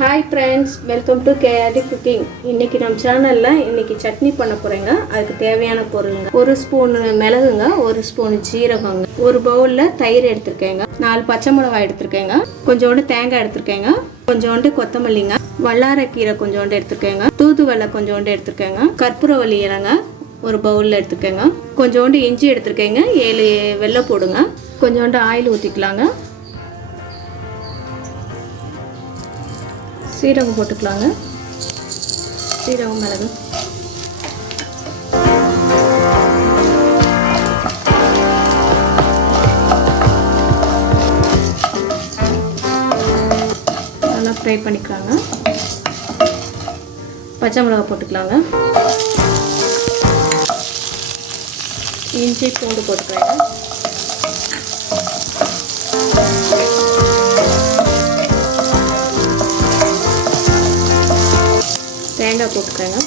Hi friends, welcome to KRT cooking. இன்றைக்கி நம்ம சேனலில் இன்றைக்கி சட்னி பண்ண போகிறேங்க. அதுக்கு தேவையான பொருளுங்க: 1 ஸ்பூன் மிளகுங்க, 1 ஸ்பூன் ஜீரகங்க, 1 பவுலில் தயிர் எடுத்துருக்கேங்க, 4 பச்சை மிளகாய் எடுத்துருக்கேங்க, கொஞ்சோண்டு தேங்காய் எடுத்துருக்கேங்க, கொஞ்சோண்டு கொத்தமல்லிங்க, வல்லாரைக்கீரை கொஞ்சோண்டு எடுத்துருக்கேங்க, தூதுவளை கொஞ்சோண்டு எடுத்துருக்கேங்க, கற்பூரவள்ளி இலைங்க 1 பவுலில் எடுத்துருக்கேங்க, கொஞ்சோண்டு இஞ்சி எடுத்துருக்கேங்க, 7 வெள்ளை போடுங்க, கொஞ்சோண்டு ஆயில் ஊற்றிக்கலாங்க, சீரகம் போட்டுக்கலாங்க, சீரகம் மிளகு, நல்லா ஃப்ரை பண்ணிக்கலாங்க, பச்சை மிளகாய் போட்டுக்கலாங்க, இஞ்சி பூண்டு போட்டுக்கலாங்க, தேங்காய் போட்டுக்கோங்க,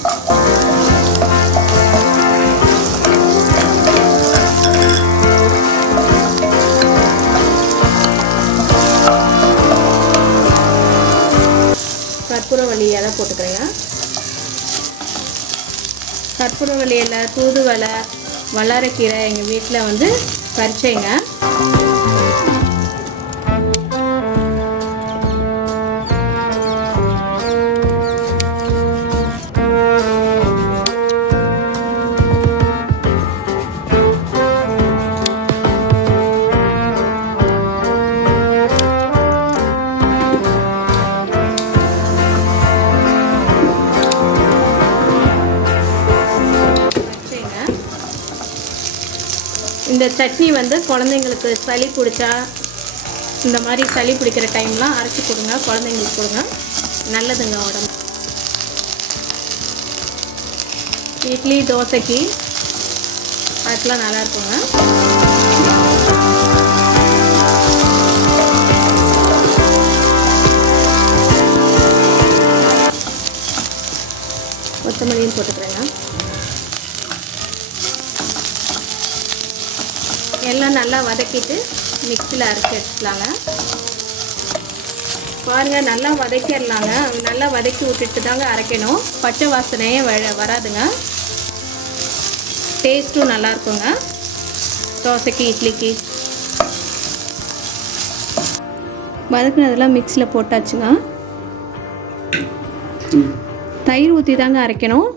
கற்பூரவள்ளி இலை போட்டுக்கிறேங்க, கற்பூரவள்ளி இலை, தூதுவளை, வல்லாரைக்கீரை எங்கள் வீட்டில் வந்து பறிச்சேங்க. இந்த சட்னி வந்து குழந்தைங்களுக்கு சளி பிடிச்சா, இந்த மாதிரி சளி பிடிக்கிற டைம்லாம் அரைச்சி கொடுங்க, குழந்தைங்களுக்கு கொடுங்க, நல்லதுங்க உடம்பு. இட்லி தோசைக்கு அதுக்கெலாம் நல்லா இருக்குங்க. கொத்தமல்லியும் போட்டுக்கிறேங்க. எல்லாம் நல்லா வதக்கிட்டு மிக்சியில் அரைச்சி எடுத்துக்கலாங்க. பாருங்கள், நல்லா வதக்கிடலாங்க. நல்லா வதக்கி விட்டுட்டு தாங்க அரைக்கணும். பச்சை வாசனையே வராதுங்க. டேஸ்ட்டும் நல்லாயிருக்குங்க தோசைக்கு, இட்லிக்கு. வதக்குனதெல்லாம் மிக்சியில் போட்டாச்சுங்க. தயிர் ஊற்றி தாங்க அரைக்கணும்.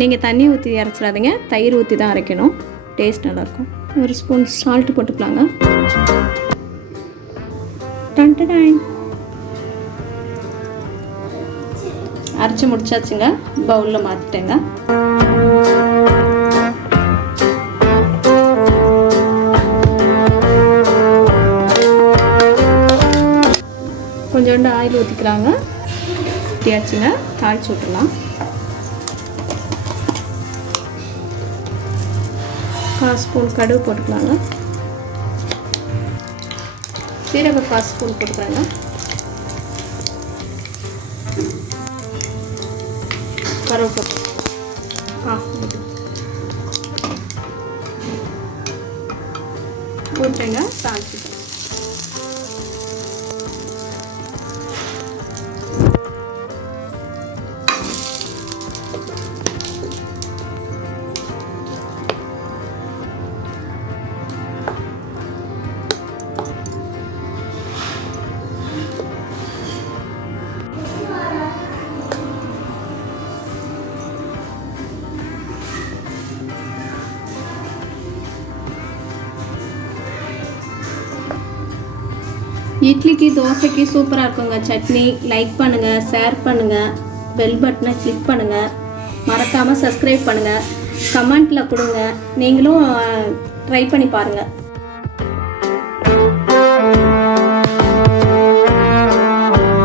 நீங்கள் தண்ணி ஊற்றி அரைச்சிடாதீங்க, தயிர் ஊற்றி தான் அரைக்கணும். டேஸ்ட் நல்லாயிருக்கும். 1 ஸ்பூன் சால்ட்டு போட்டுக்கலாங்க. அரைச்சி முடிச்சாச்சுங்க. பவுலில் மாற்றிட்டேங்க. கொஞ்சோண்டு ஆயில் ஊற்றிக்கலாங்க. ஊற்றியாச்சுங்க. தாளிச்சு விட்டுலாம். 1/4 ஸ்பூன் கடுகு போட்டுக்கலாங்க. சீரகம் 1/4 ஸ்பூன் போட்டுக்கலாங்க. கருவேப்பிலை போட்டுங்க. தாளிச்சுக்கலாம். இட்லிக்கு தோசைக்கு சூப்பராக இருக்குங்க சட்னி. லைக் பண்ணுங்கள், ஷேர் பண்ணுங்கள், பெல் பட்டனை கிளிக் பண்ணுங்கள், மறக்காமல் சப்ஸ்கிரைப் பண்ணுங்கள், கமெண்ட்டில் கொடுங்க. நீங்களும் ட்ரை பண்ணி பாருங்கள்.